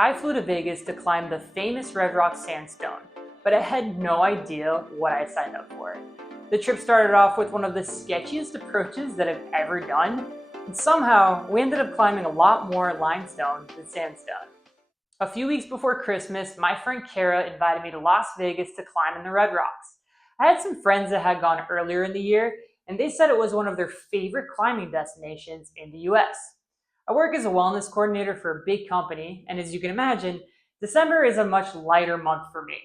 I flew to Vegas to climb the famous red rock Sandstone, but I had no idea what I signed up for. The trip started off with one of the sketchiest approaches that I've ever done, and somehow we ended up climbing a lot more limestone than sandstone. A few weeks before Christmas, my friend Cara invited me to Las Vegas to climb in the Red Rocks. I had some friends that had gone earlier in the year, and they said it was one of their favorite climbing destinations in the US. I work as a wellness coordinator for a big company, and as you can imagine, December is a much lighter month for me.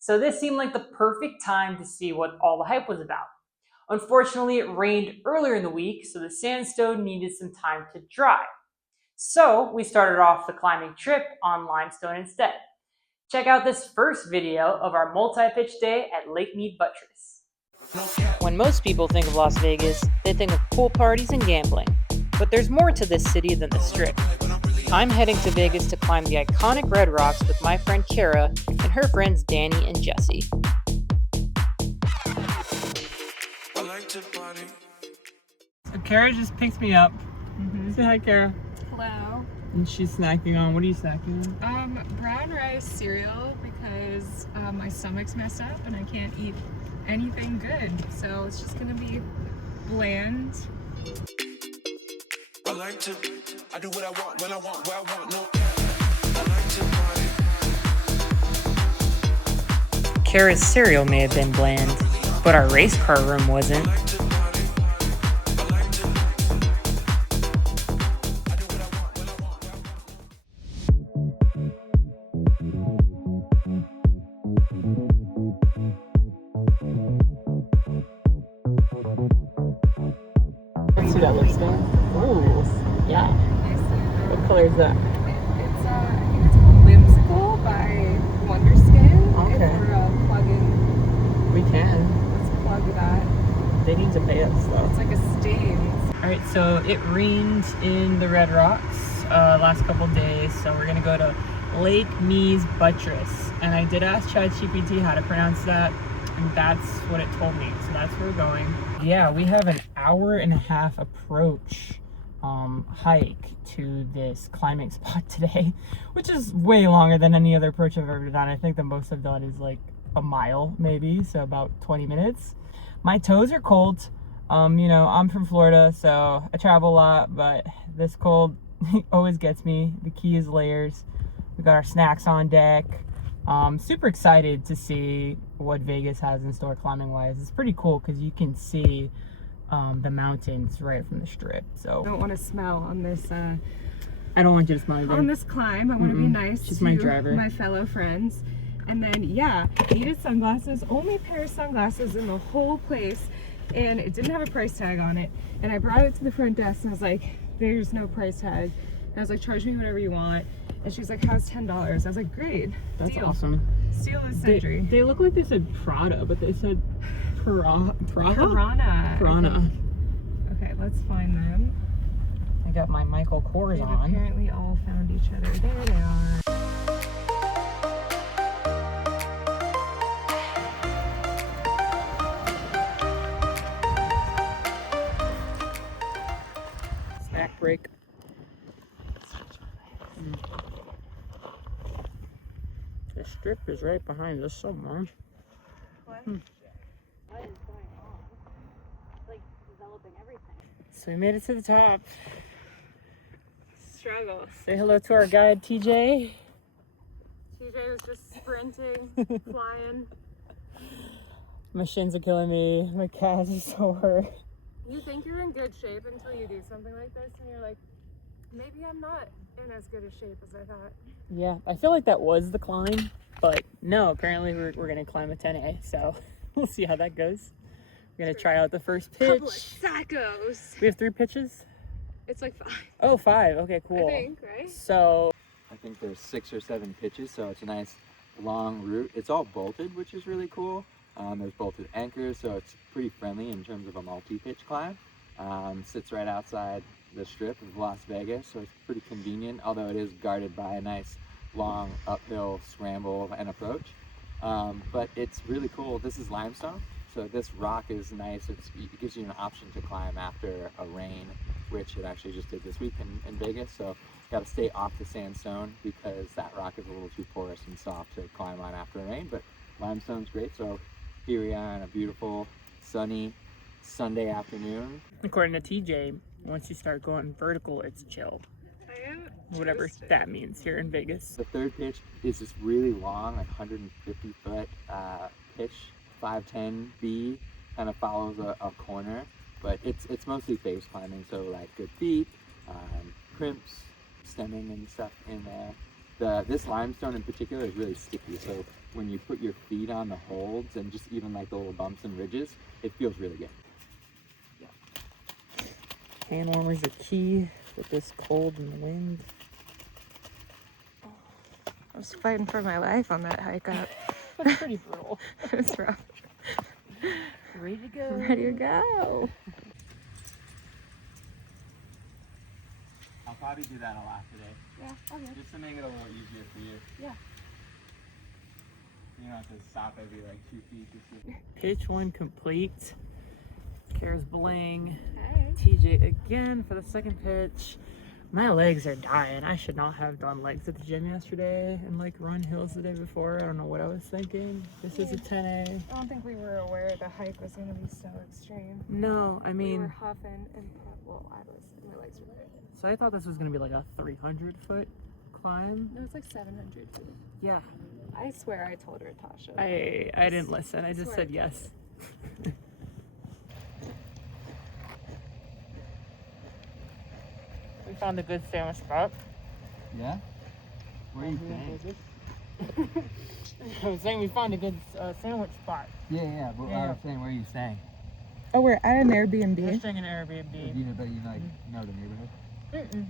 So this seemed like the perfect time to see what all the hype was about. Unfortunately, it rained earlier in the week, so the sandstone needed some time to dry. So we started off the climbing trip on limestone instead. Check out this first video of our multi-pitch day at Lake Mead, Buttress. When most people think of Las Vegas, they think of pool parties and gambling. But there's more to this city than the Strip. I'm heading to Vegas to climb the iconic Red Rocks with my friend Cara and her friends Danny and Jesse. So Cara just picks me up. Say hi, Cara. Hello. And she's snacking on, what are you snacking on? Brown rice cereal because my stomach's messed up and I can't eat anything good. So it's just gonna be bland. I do what I want, when I want, where I want, no cap. Cara's cereal may have been bland, but our race car room wasn't. See that Limestone? Ooh, yeah. What color is that? It's I think it's called Whimsical by Wonderskin. Okay. If we're plug-in. We can. Let's plug that. They need to pay us though. It's like a stain. Alright, so it rained in the Red Rocks last couple days, so we're gonna go to Lake Mead, Buttress. And I did ask ChatGPT how to pronounce that, and that's what it told me. So that's where we're going. Yeah, we have an hour-and-a-half approach hike to this climbing spot today, which is way longer than any other approach I've ever done. I think the most I've done is like a mile maybe, so about 20 minutes. My toes are cold. You know, I'm from Florida, so I travel a lot, but this cold always gets me. The key is layers. We got our snacks on deck. Super excited to see what Vegas has in store climbing wise. It's pretty cool because you can see the mountains right from the Strip. So I don't want to smell on this I don't want you to smell either. on this climb. I want to be nice She's to my driver. My fellow friends. And then yeah, needed sunglasses, only pair of sunglasses in the whole place, and it didn't have a price tag on it. And I brought it to the front desk and I was like, there's no price tag. And I was like, charge me whatever you want. And she's like, how's $10? I was like, great. That's deal. awesome. Steal this century. They look like they said Prada, but they said Piranha. Piranha. Okay, let's find them. I got my Michael Kors They've on. apparently all found each other. There they are. Snack break. The Strip is right behind us somewhere. What? What is going on? It's like developing everything. So we made it to the top. Struggle. Say hello to our guide, TJ. TJ was just sprinting, flying. My shins are killing me. My calves are sore. You think you're in good shape until you do something like this, and you're like, maybe I'm not in as good a shape as I thought. Yeah, I feel like that was the climb, but no, apparently we're going to climb a 10A, so we'll see how that goes. We're going to try out the first pitch. Couple of sackos. We have 3 pitches? It's like 5. Oh, 5. Okay, cool. I think, right? So I think there's 6 or 7 pitches, so it's a nice long route. It's all bolted, which is really cool. There's bolted anchors, so it's pretty friendly in terms of a multi-pitch climb. Sits right outside the Strip of Las Vegas, so it's pretty convenient, although it is guarded by a nice long uphill scramble and approach. But it's really cool. This is limestone, so this rock is nice. It gives you an option to climb after a rain, which it actually just did this week in Vegas. So Got to stay off the sandstone because that rock is a little too porous and soft to climb on after rain, but limestone's great. So here we are on a beautiful sunny Sunday afternoon. According to TJ, once you start going vertical, it's chill. Whatever that means here in Vegas. The third pitch is this really long, like 150-foot pitch, 510B, kind of follows a corner, but it's mostly face climbing, so like good feet, crimps, stemming and stuff in there. This limestone in particular is really sticky, so when you put your feet on the holds and just even like the little bumps and ridges, it feels really good. Hand warmers are key with this cold and the wind. I was fighting for my life on that hike up. That's pretty brutal. It was rough. Ready to go. Ready to go. I'll probably do that a lot today. Yeah, okay. Just to make it a little easier for you. Yeah. You don't have to stop every like 2 feet. Pitch 1 complete. Cara's bling. Hey. TJ again for the second pitch. My legs are dying. I should not have done legs at the gym yesterday and like run hills the day before. I don't know what I was thinking. This is a 10A. I don't think we were aware the hike was going to be so extreme. No, I We mean, were huffing and well, I was. My legs were hurting. so I thought this was gonna be like a 300-foot climb. No, it's like 700 feet. Yeah, I swear I told Ratasha. I didn't listen. I just swear. said yes. We found a good sandwich spot. Yeah? What are you saying? I was saying we found a good sandwich spot. Yeah, but I was saying, where are you staying? Oh, we're at an We're Airbnb. staying in an Airbnb. You know the neighborhood?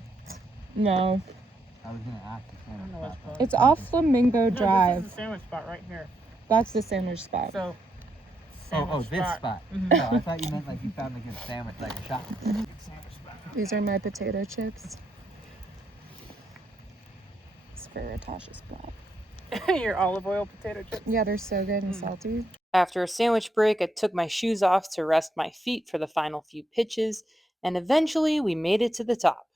No, I was gonna ask the I don't know sandwich what's spot. called. it's off Flamingo No, Drive. this is the sandwich spot right here. That's the sandwich spot. So, Oh, sandwich this spot. Mhm. No, I thought you meant like you found a good sandwich, like a shop. Sandwich spot. These are my potato chips. It's for Ratasha's spot. Your olive oil potato chips. Yeah, they're so good and salty. After a sandwich break, I took my shoes off to rest my feet for the final few pitches, and eventually we made it to the top.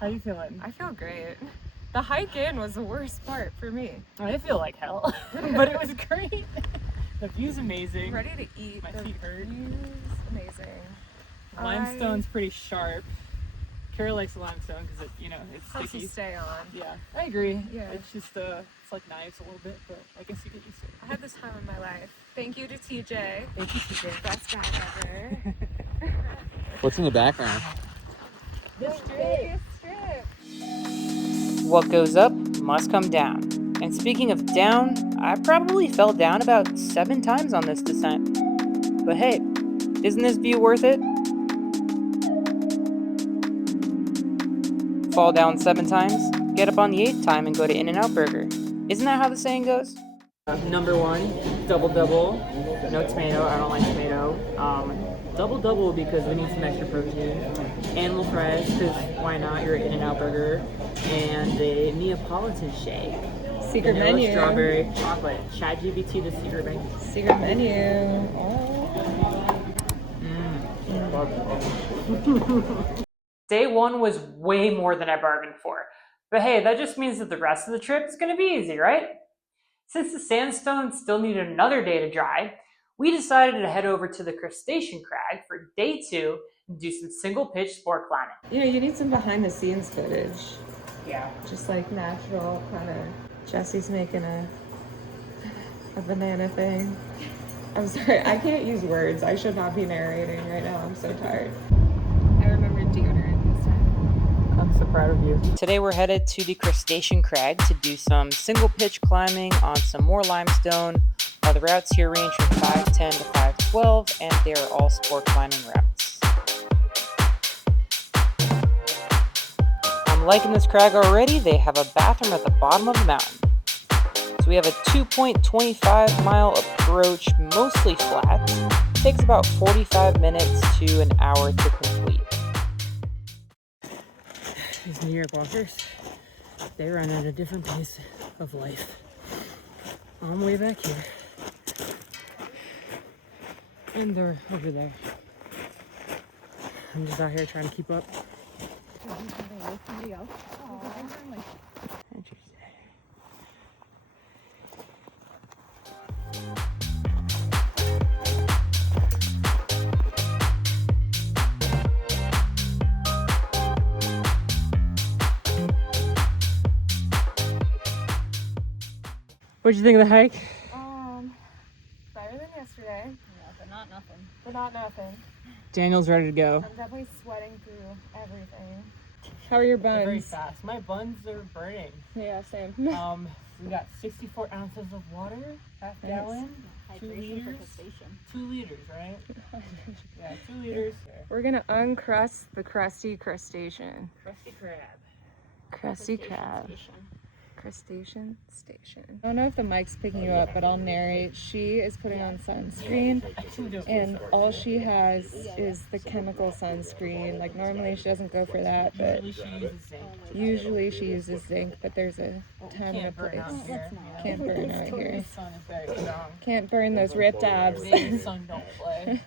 How you feeling? I feel great. The hike in was the worst part for me. I feel like hell, but it was great. The view's amazing. Ready to eat. My The feet hurt. view's amazing. Limestone's pretty sharp. Cara likes limestone because it, it's Helps you sticky. stay on. Yeah, I agree. Yeah. It's just it's like knives a little bit, but I guess you get used to it. I had this time in my life. Thank you to TJ. Thank you, TJ. Best guy ever. What's in the background? This Biggest strip. What goes up must come down. And speaking of down, I probably fell down about 7 times on this descent. But hey, isn't this view worth it? Fall down 7 times, get up on the 8th time and go to In-N-Out Burger. Isn't that how the saying goes? Number 1, double. No tomato, I don't like tomato. Double because we need some extra protein. Animal fries, because why not? You're at In-N-Out Burger. And a Neapolitan shake. Secret Vanilla, menu. strawberry, chocolate. ChatGPT, the secret menu. Secret menu. Oh. Day 1 was way more than I bargained for. But hey, that just means that the rest of the trip is going to be easy, right? Since the sandstone still needed another day to dry, we decided to head over to the Crustacean Crag for day 2 and do some single pitch sport climbing. You need some behind the scenes footage. Yeah. Just like natural kind of. Jesse's making a banana thing. I'm sorry, I can't use words. I should not be narrating right now. I'm so tired. I remember deodorant this time. I'm so proud of you. Today we're headed to the Crustacean Crag to do some single pitch climbing on some more limestone. The routes here range from 510 to 512, and they are all sport climbing routes. I'm liking this crag already. They have a bathroom at the bottom of the mountain. So we have a 2.25 mile approach, mostly flat. Takes about 45 minutes to an hour to complete. These New York walkers, they run at a different pace of life. On the way back here. And they're over there. I'm just out here trying to keep up. What'd you think of the hike? Better than yesterday. Yeah, but not nothing. But not nothing. Daniel's ready to go. I'm definitely sweating through everything. How are your buns? Very fast. My buns are burning. Yeah, same. We got 64 ounces of water, half gallon, 2 Hydration for liters. crustacean. 2 liters, right? Yeah, 2 liters. We're gonna uncrust the crusty crustacean. Crusty crab. Crusty crab. Station. Crustacean station. I don't know if the mic's picking you up, but I'll narrate. She is putting on sunscreen, and all she has is the chemical sunscreen. Like normally she doesn't go for that, but usually she uses zinc. But there's a time and a place. Can't burn out here. The sun is very strong. Can't burn those ripped abs. The sun don't play.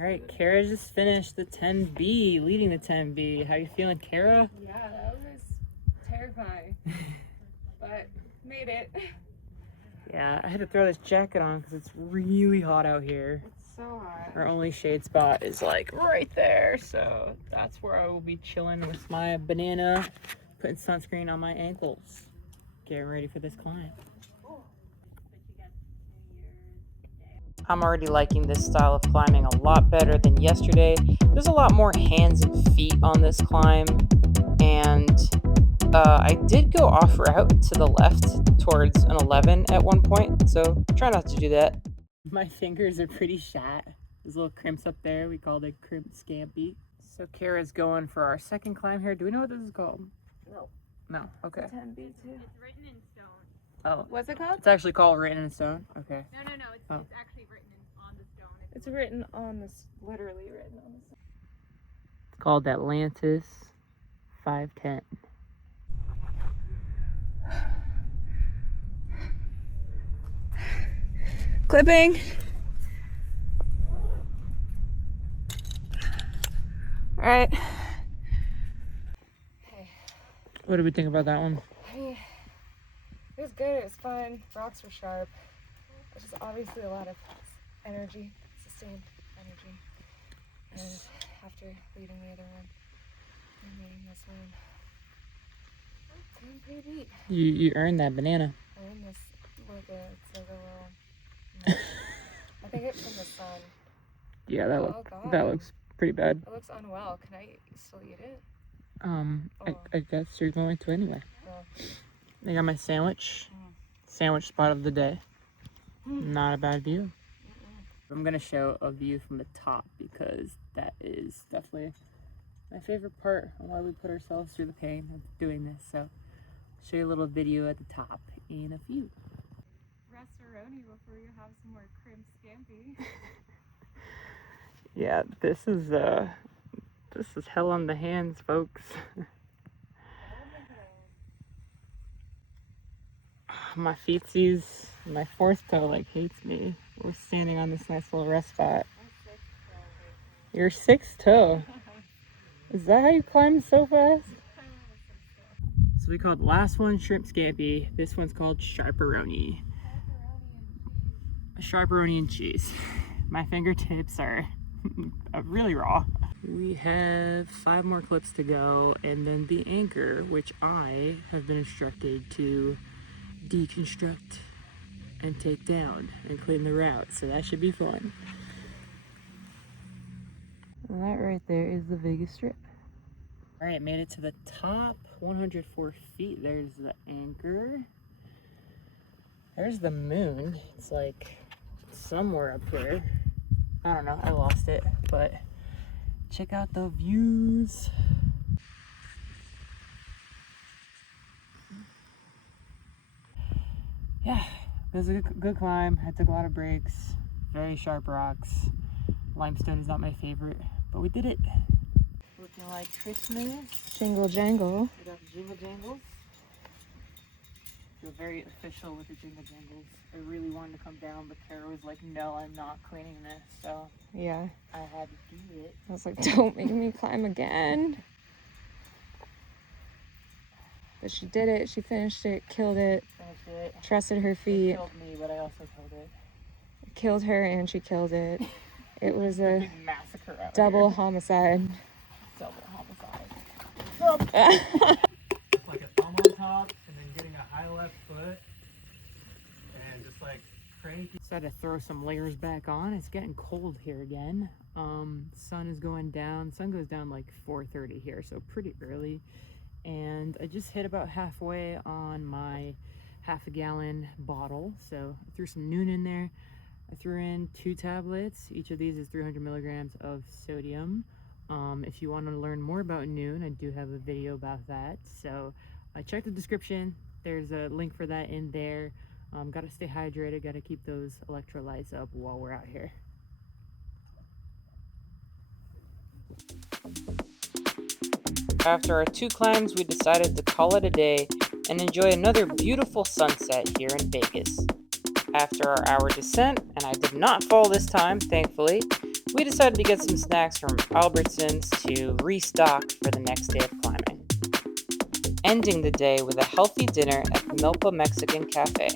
All right, Cara just finished the 10B, leading the 10B. How you feeling, Cara? Yeah, that was terrifying, but made it. Yeah, I had to throw this jacket on because it's really hot out here. It's so hot. Our only shade spot is like right there, so that's where I will be chilling with my banana, putting sunscreen on my ankles, getting ready for this climb. I'm already liking this style of climbing a lot better than yesterday. There's a lot more hands and feet on this climb, and I did go off route to the left towards an 11 at one point, so try not to do that. My fingers are pretty shot. There's little crimps up there. We called it crimp scampy. So Cara's going for our second climb here. Do we know what this is called? No. No. Okay. 10B too. It's written in stone. Oh, What's it called? it's actually called Written in Stone. Okay. No. It's, Oh. it's actually written on the stone. It's written on this, literally written on this. It's called Atlantis 510. Clipping. All right. What do we think about that one? It was good. It was fun. Rocks were sharp. Which is obviously a lot of energy, sustained energy. And after leaving the other one and meeting this one, feeling pretty beat. You earned that banana. I earned this it's like a little. I think it's from the sun. Yeah, Oh, God. that looks pretty bad. It looks unwell. Can I still eat it? I guess you're going to anyway. Oh. I got my sandwich. Sandwich spot of the day. Not a bad view. I'm gonna show a view from the top because that is definitely my favorite part of why we put ourselves through the pain of doing this. So I'll show you a little video at the top in a few. Restaurant before you have some more crimp scampi. Yeah, this is hell on the hands, folks. My feetsies, my fourth toe like hates me. We're standing on this nice little rest spot. Your sixth toe. Is that how you climb so fast? So we called the last one shrimp scampi. This one's called sharperoni. Sharperoni and cheese. My fingertips are really raw. We have 5 more clips to go, and then the anchor, which I have been instructed to deconstruct and take down and clean the route, so that should be fun. And that right there is the Vegas Strip. All right, made it to the top, 104 feet. There's the anchor. There's the moon. It's like somewhere up here. I don't know, I lost it, but check out the views. Yeah, it was a good climb. I took a lot of breaks, very sharp rocks. Limestone is not my favorite, but we did it. You like Christmas? Jingle jangle. We got the jingle jangles. Feel very official with the jingle jangles. I really wanted to come down, but Cara was like, no, I'm not cleaning this. So Yeah. I had to do it. I was like, don't make me climb again. But she did it. She finished it, killed it, Finished it. trusted her It feet, killed me, but I also killed it. killed her, and she killed it. It was a Big massacre out double here. homicide. Double homicide. Like a thumb on top, and then getting a high left foot, and just like cranky. Decided to throw some layers back on. It's getting cold here again. Sun is going down. Sun goes down like 4:30 here, so pretty early. And I just hit about halfway on my half-a-gallon bottle, so I threw some Nuun in there. I threw in 2 tablets. Each of these is 300 milligrams of sodium. If you want to learn more about Nuun, I do have a video about that. So check the description. There's a link for that in there. Got to stay hydrated. Got to keep those electrolytes up while we're out here. After our 2 climbs, we decided to call it a day and enjoy another beautiful sunset here in Vegas. After our hour descent, and I did not fall this time, thankfully, we decided to get some snacks from Albertson's to restock for the next day of climbing. Ending the day with a healthy dinner at Milpa Mexican Cafe.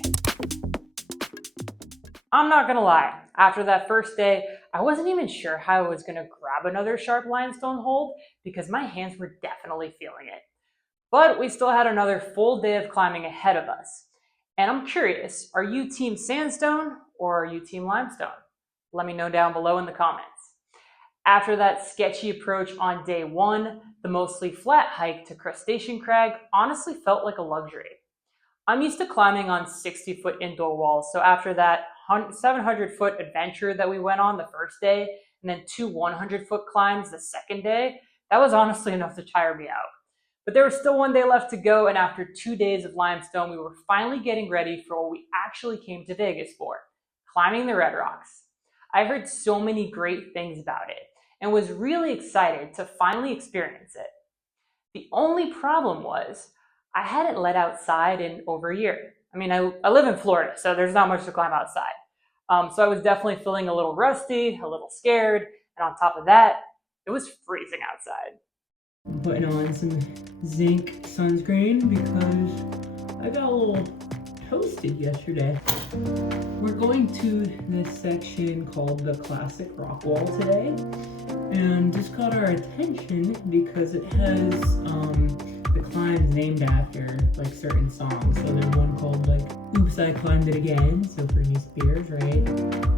I'm not gonna lie, after that first day, I wasn't even sure how I was gonna grab another sharp limestone hold because my hands were definitely feeling it. But we still had another full day of climbing ahead of us. And I'm curious, are you team sandstone or are you team limestone? Let me know down below in the comments. After that sketchy approach on day 1, the mostly flat hike to Crustacean Crag honestly felt like a luxury. I'm used to climbing on 60-foot indoor walls, so after that 700-foot adventure that we went on the first day, and then 2 100-foot climbs the second day, that was honestly enough to tire me out. But there was still 1 day left to go, and after 2 days of limestone, we were finally getting ready for what we actually came to Vegas for, climbing the Red Rocks. I heard so many great things about it, and was really excited to finally experience it. The only problem was, I hadn't led outside in over a year. I mean, I live in Florida, so there's not much to climb outside. So I was definitely feeling a little rusty, a little scared, and on top of that, it was freezing outside. Putting on some zinc sunscreen because I got a little toasted yesterday. We're going to this section called the Classic Rock Wall today, and just caught our attention because it has the climbs named after like certain songs. So there's one called like Oops, I Climbed It Again, so Britney Spears, right?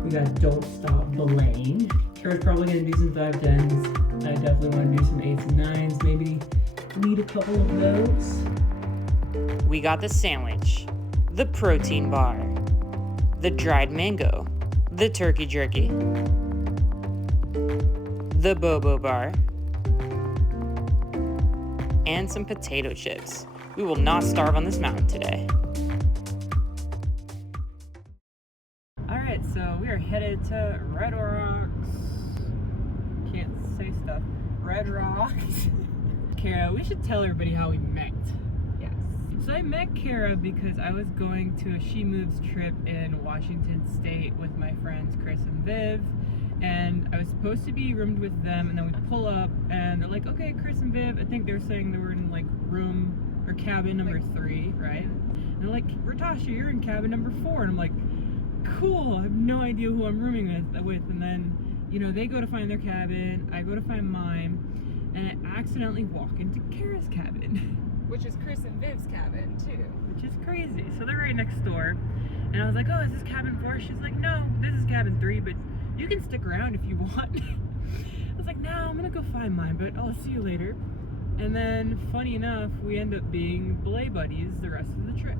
We got Don't Stop Belaying. Kara's probably gonna do some 510s. I definitely want to do some 8s and 9s, maybe lead a couple of those. We got the sandwich, the protein bar, the dried mango, the turkey jerky, the bobo bar, and some potato chips. We will not starve on this mountain today. Alright, so we are headed to Red Rocks. Can't say stuff. Red Rocks. Cara, we should tell everybody how we met. Yes. So I met Cara because I was going to a She Moves trip in Washington State with my friends Chris and Viv. And I was supposed to be roomed with them, and then we pull up and they're like, okay, Chris and Viv, I think they were saying they were in like room or cabin number 3, right? And they're like, Ratasha, you're in cabin number 4. And I'm like, cool, I have no idea who I'm rooming with. And then, you know, they go to find their cabin, I go to find mine, and I accidentally walk into Cara's cabin. Which is Chris and Viv's cabin too. Which is crazy. So they're right next door. And I was like, oh, is this cabin 4? She's like, no, this is cabin 3, but you can stick around if you want. I was like, no, I'm gonna go find mine, but I'll see you later. And then, funny enough, we end up being belay buddies the rest of the trip.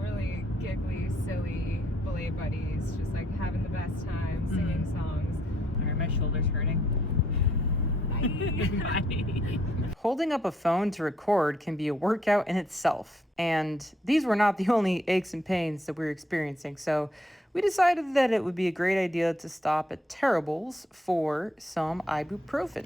Really giggly, silly belay buddies, just like having the best time, singing songs. Alright, my shoulder's hurting. Bye. Bye. Holding up a phone to record can be a workout in itself. And these were not the only aches and pains that we were experiencing, so we decided that it would be a great idea to stop at Terrible's for some ibuprofen.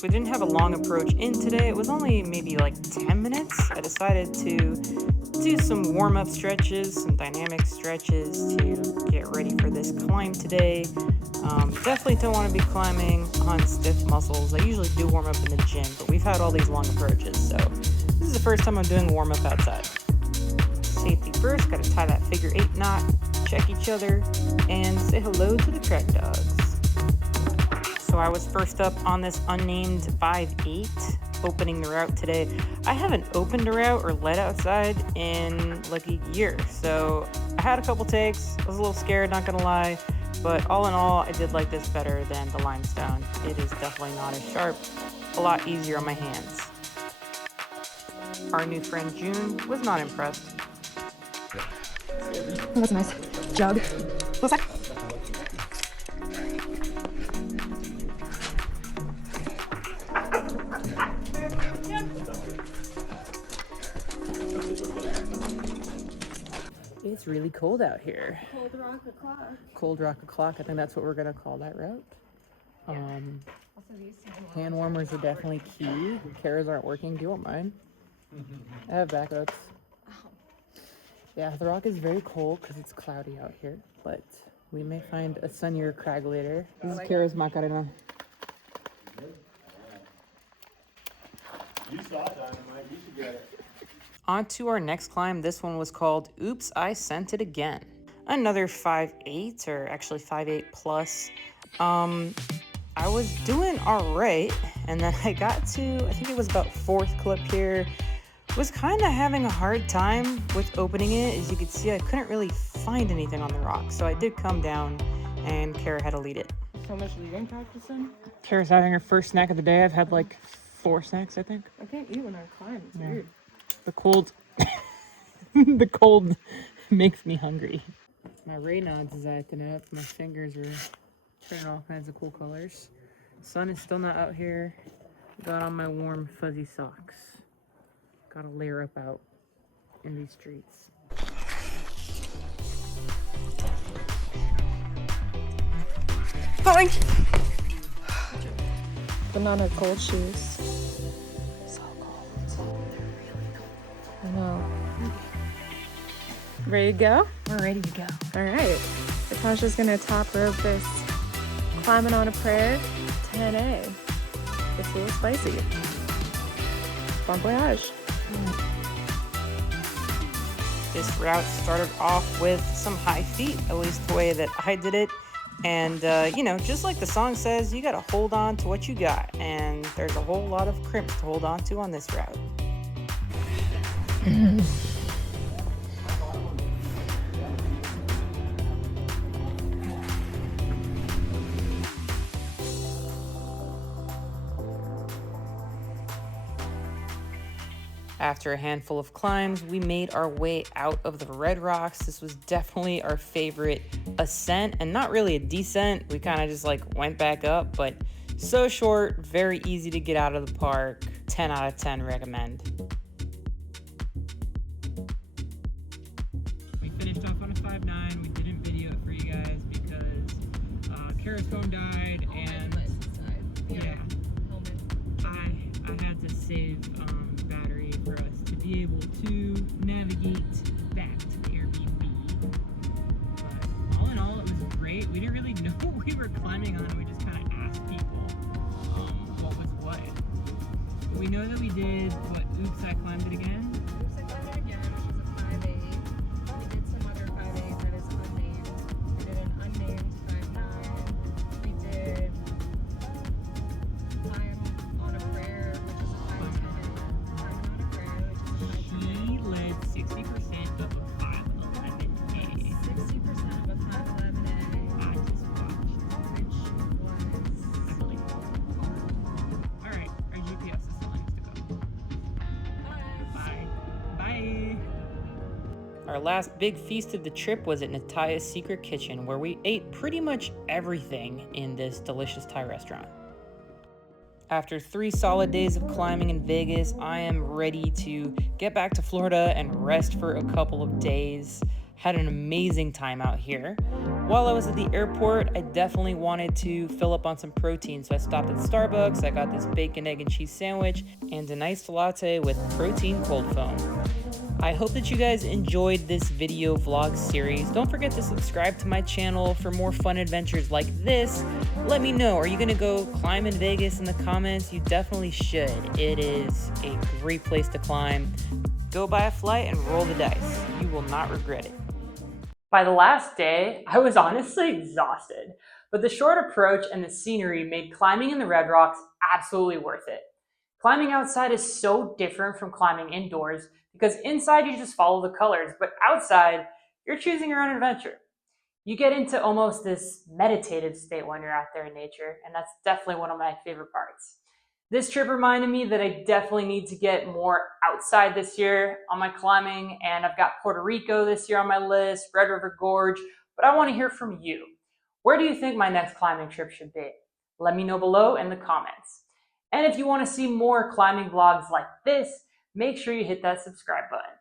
since we didn't have a long approach in today, it was only maybe like 10 minutes, I decided to do some warm-up stretches, some dynamic stretches to get ready for this climb today. Definitely don't want to be climbing on stiff muscles. I usually do warm up in the gym, but we've had all these long approaches, so this is the first time I'm doing warm-up outside. Safety first, gotta tie that figure 8 knot, check each other, and say hello to the Crag dogs. So I was first up on this Unnamed 5-8, opening the route today. I haven't opened a route or led outside in like a year, so I had a couple takes. I was a little scared, not gonna lie, but all in all, I did like this better than the Limestone. It is definitely not as sharp, a lot easier on my hands. Our new friend June was not impressed. Oh, that's a nice jug. What's that? It's really cold out here. Cold rock o'clock. Cold rock o'clock, I think that's what we're gonna call that route. Hand warmers are definitely key. Caras aren't working, do you want mine? I have backups. Yeah, the rock is very cold because it's cloudy out here, but we may find a sunnier crag later. This is Cara's Macarena. You saw Dynamite, you should get it. On to our next climb. This one was called Oops, I Sent It Again. Another 5-8, or actually 5-8 plus. I was doing all right, and then I got to, I think it was about 4th clip here. Was kind of having a hard time with opening it. As you can see, I couldn't really find anything on the rock, so I did come down, and Cara had to lead it. How much leading practicing? Cara's having her first snack of the day. I've had like 4 snacks, I think. I can't eat when I climb. It's weird. The cold, the cold makes me hungry. My Raynaud's is acting up. My fingers are turning all kinds of cool colors. The sun is still not out here. Got on my warm fuzzy socks. Gotta layer up out in these streets. Falling! Banana cold shoes. So cold. I know. Ready to go? We're ready to go. All right. Natasha's gonna top rope this climbing on a prayer 10A. It's a little spicy. Bon voyage. This route started off with some high feet, at least the way that I did it. And, you know, just like the song says, you gotta hold on to what you got. And there's a whole lot of crimps to hold on to on this route. After a handful of climbs, we made our way out of the red rocks. This was definitely our favorite ascent, and not really a descent. We kind of just like went back up, but so short, very easy to get out of the park. 10 out of 10 recommend. We finished off on a 5.9. We didn't video it for you guys because Cara's phone died, and yeah, I had to save battery for us to be able to navigate back to the Airbnb. But all in all, it was great. We didn't really know what we were climbing on. We just kind of asked people what was what. But we know that we did what? Oops, I climbed it again. Oops, I climbed it again, which is a 5.8. We did some other 5.8 that is unnamed. We did an unnamed 5.9. We did climb on a prayer, which is a 5.10. Climb on a prayer, which is a 5.10. He led 60% of a 5.11A. 60% of a 5.11A. I just watched. Which was... I believe it. Alright, our GPS is telling us to go. Bye. Bye. Our last big feast of the trip was at Nataya's Secret Kitchen, where we ate pretty much everything in this delicious Thai restaurant. After 3 solid days of climbing in Vegas, I am ready to get back to Florida and rest for a couple of days. Had an amazing time out here. While I was at the airport, I definitely wanted to fill up on some protein, so I stopped at Starbucks. I got this bacon, egg, and cheese sandwich and an iced latte with protein cold foam. I hope that you guys enjoyed this video vlog series. Don't forget to subscribe to my channel for more fun adventures like this. Let me know, are you gonna go climb in Vegas in the comments? You definitely should. It is a great place to climb. Go buy a flight and roll the dice. You will not regret it. By the last day, I was honestly exhausted, but the short approach and the scenery made climbing in the Red Rocks absolutely worth it. Climbing outside is so different from climbing indoors because inside you just follow the colors, but outside you're choosing your own adventure. You get into almost this meditative state when you're out there in nature, and that's definitely one of my favorite parts. This trip reminded me that I definitely need to get more outside this year on my climbing, and I've got Puerto Rico this year on my list, Red River Gorge, but I want to hear from you. Where do you think my next climbing trip should be? Let me know below in the comments. And if you want to see more climbing vlogs like this, make sure you hit that subscribe button.